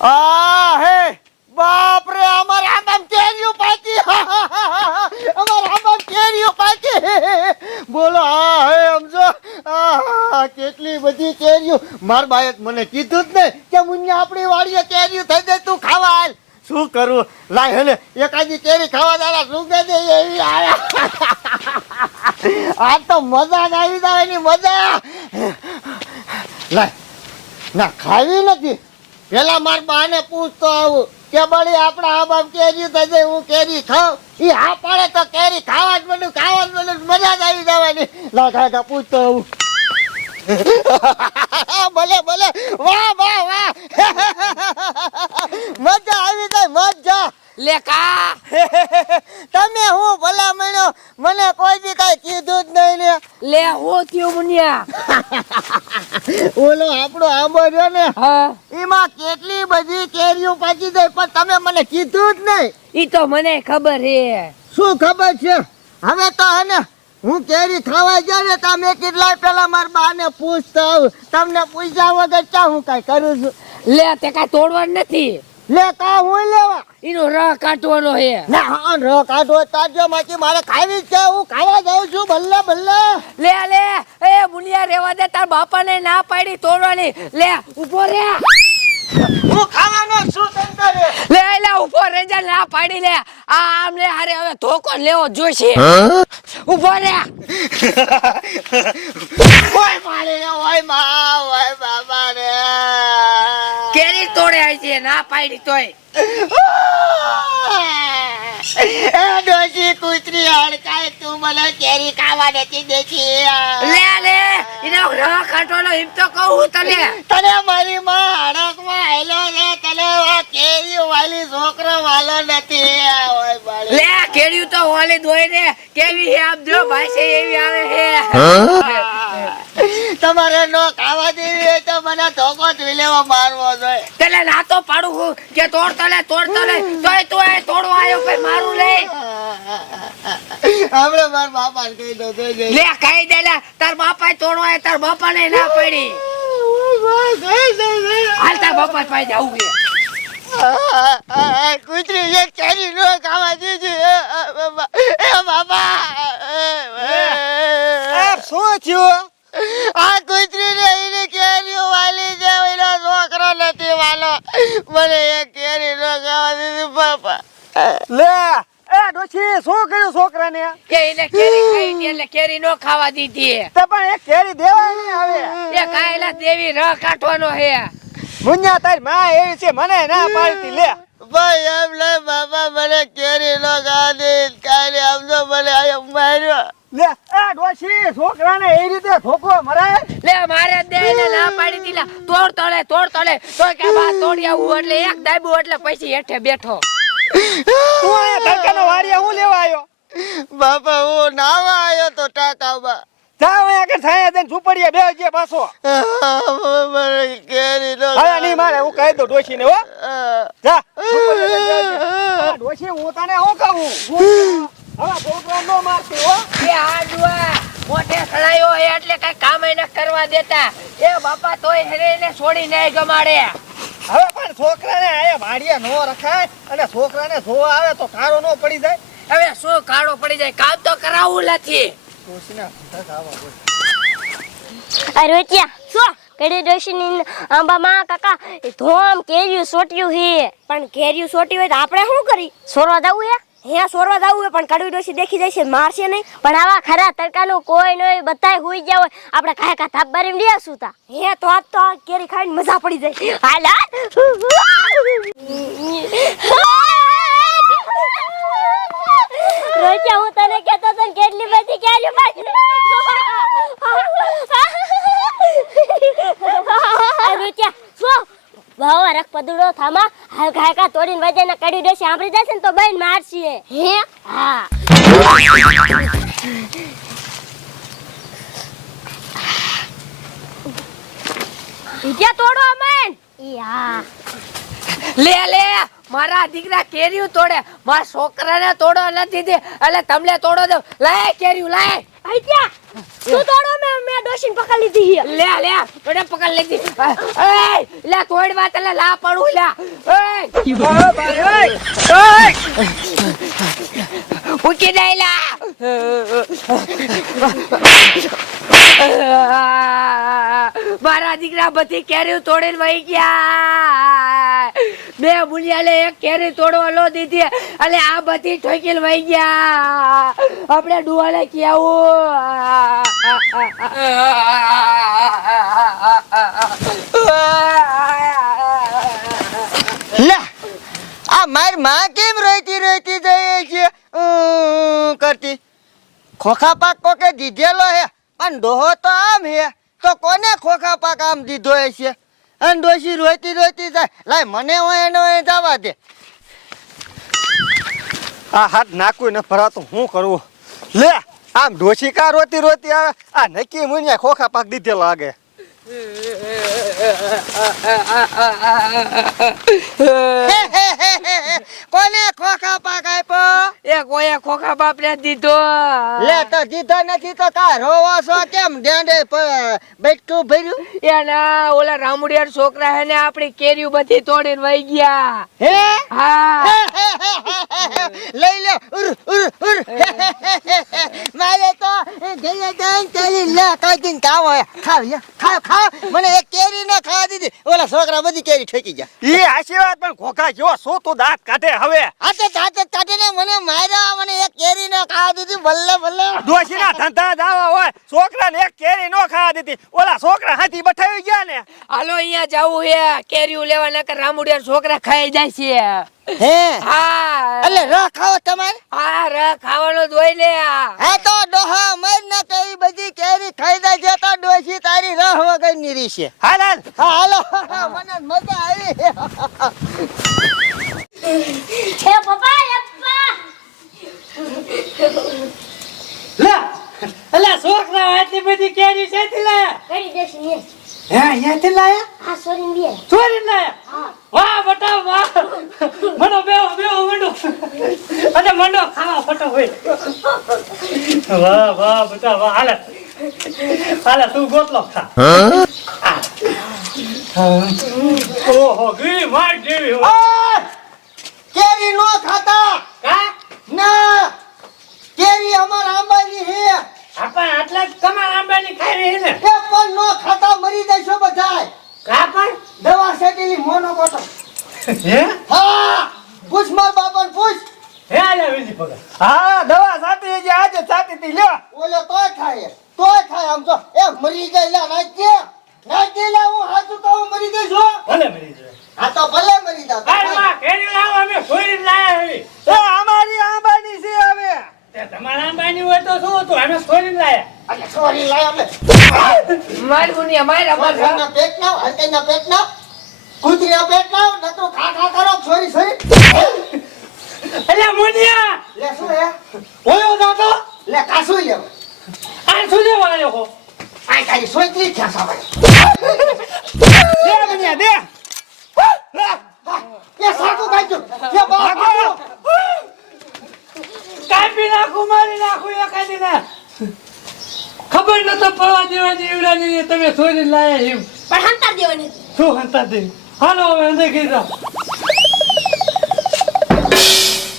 હે બાપ રે અમાર આંબામ કેરીઓ પાકી અમાર આંબામ કેરીઓ પાકી બોલો હે સમજો કેટલી બધી કેરીઓ માર બાએ મને કીધું જ ને કે મુન્યા આપણી વાડીએ કેરીઓ થઈ જાય તું ખાવા આલ શું કરું લાય હેલે એકાદી કેરી ખાવા દાડા સુગે દે એવી આ તો મજા જ આવી જાય એની મજા લાય ના ખાવી નથી પેલા માર બાને પૂછતો આવું કે બળી આપણા આંબામ કેરી થઈ જાય હું કેરી ખાઉં ઈ હા પાડે તો કેરી ખાવા જ મળ્યું મજા જ આવી જવાની લા કાકા પૂછતો આવું ભલે ભલે વાહ વાહ વાહ મજા આવી જાય મજા લે કા તમે હું ભલા મળ્યો મને કોઈ બી કઈ કીધું જ નહીં ને લે હું થયું મુનિયા ઓલો આપણો આંબો રહ્યો ને હા એમાં કેટલી બધી કેરીઓ પાકી જાય પણ તમે મને કીધું જ નહીં ઈ તો મને ખબર હે શું ખબર છે હવે તો હે હું કેરી ખાવા ગયા ને તમે કેટલાય પેલા મારા બાને પૂછતા આવું તમને પૂછ્યા વગર ચા હું કઈ કરું છું લે તે કાઈ તોડવાનું નથી લે કા હું લેવા ઈનો રહ કાઢવાનો હે ના હા ર કાઢો તાજો માંથી મારે ખાવી છે હું ખાવા જાઉં છું ભલ્લે ભલ્લે લે લે એ મુનિયા રેવા દે તાર બાપાને ના પાડી તોડવાની લે ઊભો રે હું ખાવાનો છું તંતરે લે લે ઊભો રે જા ના પાડી લે આમ લે હારે હવે ધોકો લેવો જોઈશે ઊભો રે ઓય મારે ઓય મા ઓય બાબા રે કેરી તોડે આઈ છે ના પાડી તોય એ ડોશી કૂતરી હડકાય તું મને કેરી ખાવા નથી દેતી લે લે ઈનો રહ કાઢવાનો એમ તો કહું તને તને મારી માં હડકમાં હેલો ને તને આ કેરી વાલી છોકરો વાલો નથી ઓય બાળી લે કેડ્યું તો ઓલી દોઈ ને કેવી હે આમ જો ભાષે એવી આવે હે તમારે નો ખાવા દેવી હોય તો મને ધોકો જ લેવા મારવો જોઈએ તને ના તો પાડું હું કે તોડ તોય તું એ તોડવા આવ્યો ભાઈ મારું લે આપણે માર બાપાને કહી દો તો લે કહી દે લે તાર બાપાએ તોડવા આવ્યો તાર બાપાને ના પડી હાલ તાર બાપા પાઈ જાવું છે કૂતરી જે કેરી નો ખાવા દીધી એ બાબા શું થયું આ કૂતરી ને એની કેરીઓ વાલી છે એનો છોકરો નથી વાલો મને એક કેરી નો ખાવા દીધી બાપા લે એ ડોશી શું કર્યું છોકરાને કે એને કેરી ખાઈ હતી એટલે કેરી નો ખાવા દીધી તો પણ એક કેરી દેવા નહીં આવે એ કાયલા દેવી રહ કાઢવાનો હે મુન્યા તારી માં એવી છે મને ના પાડતી લે ભાઈ એમ લે બાબા મને કેરી નો ખાવા દે કાલે આમ તો મને આયો માર્યો લે એ ડોશી છોકરાને એ રીતે ઠોકો મરાય લે મારે દે એને ના પાડી દીલા તોડ તોડે તો કે બા તોડી આવું એટલે એક દાબુ એટલે પછી હેઠે બેઠો તું આ તડકાનો વારિયા હું લેવા આવ્યો બાપા હું નાવા આવ્યો તો ટાકામાં જાવ આગળ છાયા દઈને ઝૂંપડીએ બેસજે પાછો મને કેરી નો હા નહીં મારે હું કહી દઉં ડોશીને હો જા ડોશી હું તને હું કહું હવે છોકરા નો મારતી હો એ આડવા મોઢે સડાયો હે એટલે કઈ કામ ન કરવા દેતા એ બાપા તોય હેરેને છોડી નહીં ગમાડે હવે પણ છોકરાને આયા વાડિયા નો રખાય અને છોકરાને જોવા આવે તો કાળો નો પડી જાય હવે શું કાળો પડી જાય કામ તો કરાવવું નથી અરે ત્યાં શું કેડી ડોશીની આંબામાં કાકા ધોમ કેરીયું સોટ્યું હે પણ કેરીયું સોટ્યું હોય તો આપણે શું કરી સોરવા જવું હે સોરવા જવું હે પણ કડવી ડોશી દેખી જાય છે મારશે નહીં પણ આવા ખરા તડકાનું કોઈ નહીં બધાય હુઈ ગયા હોય આપણે કાય કા થાપ બારીમ લે સુતા હે તો આજ તો આ કેરી ખાઈને મજા પડી જાય હાલ રોજા હું તને કહેતો તો કેટલી બધી કેરીઓ પાછી રોજા શું ભાવ રખ પદુડો થામા હલકા હલકા તોડીને વજન કડી દેશે સાંભળી જશે ને તો બેન મારશે હે હા ઈજા તોડો અમન યા લે લે મારા દીકરા કેરીયું તોડે મારા છોકરાને તોડો નથી દે એટલે તમને તોડો દો લાય કેરીયું લાય આઈજા તું તોડો મે મેં ડોશીને પકડી લીધી છે. લે લે મને પકડ લેતી લે તોડ વાત લે લા પડું લે ઉકી દઈ લા મારા દીકરા બધી કેરી તોડીને વહી ગયા. બે બુલિયાલે એક કેરી તોડવા લો દીધી અને આ બધી ઠોકીને વહી ગયા. આપણે ડુવાલે લે આ મારી માં કેમ રહેતી જાય છે કરતી ખોખા પાક કોકે દીધેલો હે પણ ડોહો તો આમ હે તો કોને ખોખા પાક આમ દીધો હશે અને ડોશી રોતી જાય લાય મને હોય એનો એ જવા દે આ હાથ નાખું ને ભરાતું હું કરવું લે આમ ડોશી કા રોતી આવે આ નક્કી મુનિયા ખોખા પાક દીધેલો લાગે કોને ખોખા પાક આપ્યો એ કોઈ ખોખા બાપ ને દીધો લે તો દીધો નથી તો કા રોવો છો કેમ ડેંડે બેઠું ભર્યું એના ઓલા રામુડિયા છોકરા હે ને આપણી કેરીઓ બધી તોડીને વહી ગયા. હે હા લઈ લો મારે તો ગયે દન ચાલી લે કાઢીને ખાવ ખાવ મને એક કેરી ન ખાવા દીધી ઓલા છોકરા બધી કેરી ઠેકી ગયા ઈ આશીર્વાદ પણ ખોખા જેવો શું તું દાંત કાઢે હવે આ તો દાંત કાઢીને મને માર્યા મને એક કેરી ન ખાવા દીધી બલ્લે ડોશીના ધંધા દાવા હોય છોકરાને એક કેરી નો ખાવા દીધી ઓલા છોકરા હાથી બઠાવી ગયા ને હાલો અહીંયા જાવું હે કેરીઓ લેવા નકર રામુડિયા છોકરા ખાઈ જાય છે. હે હા એટલે રહ ખાઓ તમારે હા ર ખાવાનો જ હોય લે. હા તો ડોહા મર ન કઈ બધી કેરી ખાઈ જાય છે તો ડોશી તારી રહ વગર ની રીશે હાલ હાલ હા હાલો મને મજા આવી એ પપ્પા લે અલા છોકરા આટલી બધી કેરી છેથી લાયા કરી દેશ ને હે અહીંયાથી લાયા આ સોરીન બે ચોરી લાયા વાહ બટા વાહ મનો બેહો મંડો અને મંડો ખાવા ફટાફટ વાહ બટા વાહ હાલે તું ગોતલો ખા ઓહો ગઈ માર જેવી હો કેરી નો ખાતા કા ના કેરી અમારા આંબાની હે આપા આટલા જ તમારા આંબાની ખાઈ રહી ને એ પણ નો ખાતા મરી જશો બધાય કા પણ દવા સેટેલી મોનો કોટો હે હા પૂછ માર બાપાને પૂછ હે આલે વિજી પગા હા દવા સાતી જે આજે સાતી તી લ્યો ઓલો તોય ખાય આમ તો એ મરી જાય લા નાખજે લા હું હાચું કહું મરી જશો ભલે મરી જાય આ તો ભલે મરી જા કાઈ માં કેરી લાવો અમે છોરીને લાયા હવી તો અમારી આંબાની છે હવે તે તમારા આંબાની હોય તો શું હતું અમે છોરીને લાયા અરે સોરી લાય અમે માર ગુનિયા માર હરકઈના પેટ ના કૂતરીના પેટ ના નતો ખા કરો સોરી એટલે મુનિયા લે શું હે ઓયો દાદો લે કાસુઈ લે આ શું લેવા આવ્યો હો આ કાઈ સોઈત્રી છે સામે દે બન્યા દે એ સાકુ કાજો એ બાકુ કાપી નાખું મારી નાખું એકાદીને ખબર નતો પડવા દેવાની એવડાની તમે છોરીને લાયા એમ પણ હંતા દેવાની શું હંતા દે હાલો હવે અંદર ગઈ જાઓ